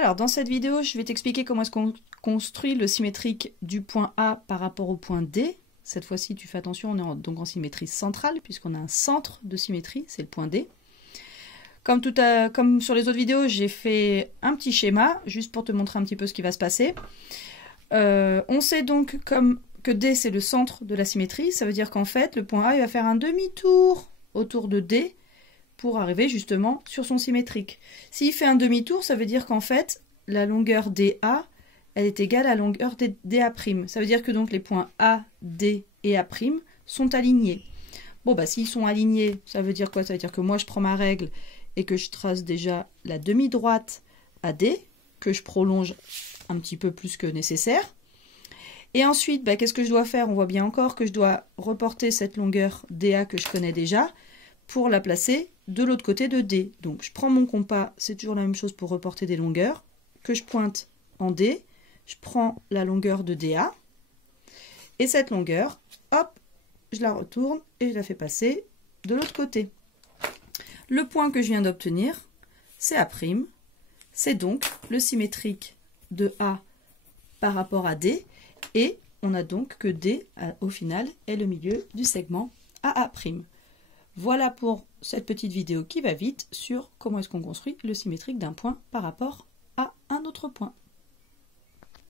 Alors, dans cette vidéo, je vais t'expliquer comment est-ce qu'on construit le symétrique du point A par rapport au point D. Cette fois-ci, tu fais attention, on est donc en symétrie centrale, puisqu'on a un centre de symétrie, c'est le point D. Comme sur les autres vidéos, j'ai fait un petit schéma, juste pour te montrer un petit peu ce qui va se passer. On sait donc que D, c'est le centre de la symétrie. Ça veut dire qu'en fait, le point A il va faire un demi-tour autour de D, pour arriver justement sur son symétrique. S'il fait un demi-tour, ça veut dire qu'en fait, la longueur DA, elle est égale à la longueur DA'. Ça veut dire que donc les points A, D et A' sont alignés. Bon, bah s'ils sont alignés, ça veut dire quoi? Ça veut dire que moi, je prends ma règle et que je trace déjà la demi-droite à D, que je prolonge un petit peu plus que nécessaire. Et ensuite, bah, qu'est-ce que je dois faire? On voit bien encore que je dois reporter cette longueur DA que je connais déjà pour la placer de l'autre côté de D. Donc je prends mon compas, c'est toujours la même chose pour reporter des longueurs, que je pointe en D, je prends la longueur de DA, et cette longueur, hop, je la retourne et je la fais passer de l'autre côté. Le point que je viens d'obtenir, c'est A', c'est donc le symétrique de A par rapport à D, et on a donc que D, au final, est le milieu du segment AA'. Voilà pour cette petite vidéo qui va vite sur comment est-ce qu'on construit le symétrique d'un point par rapport à un autre point.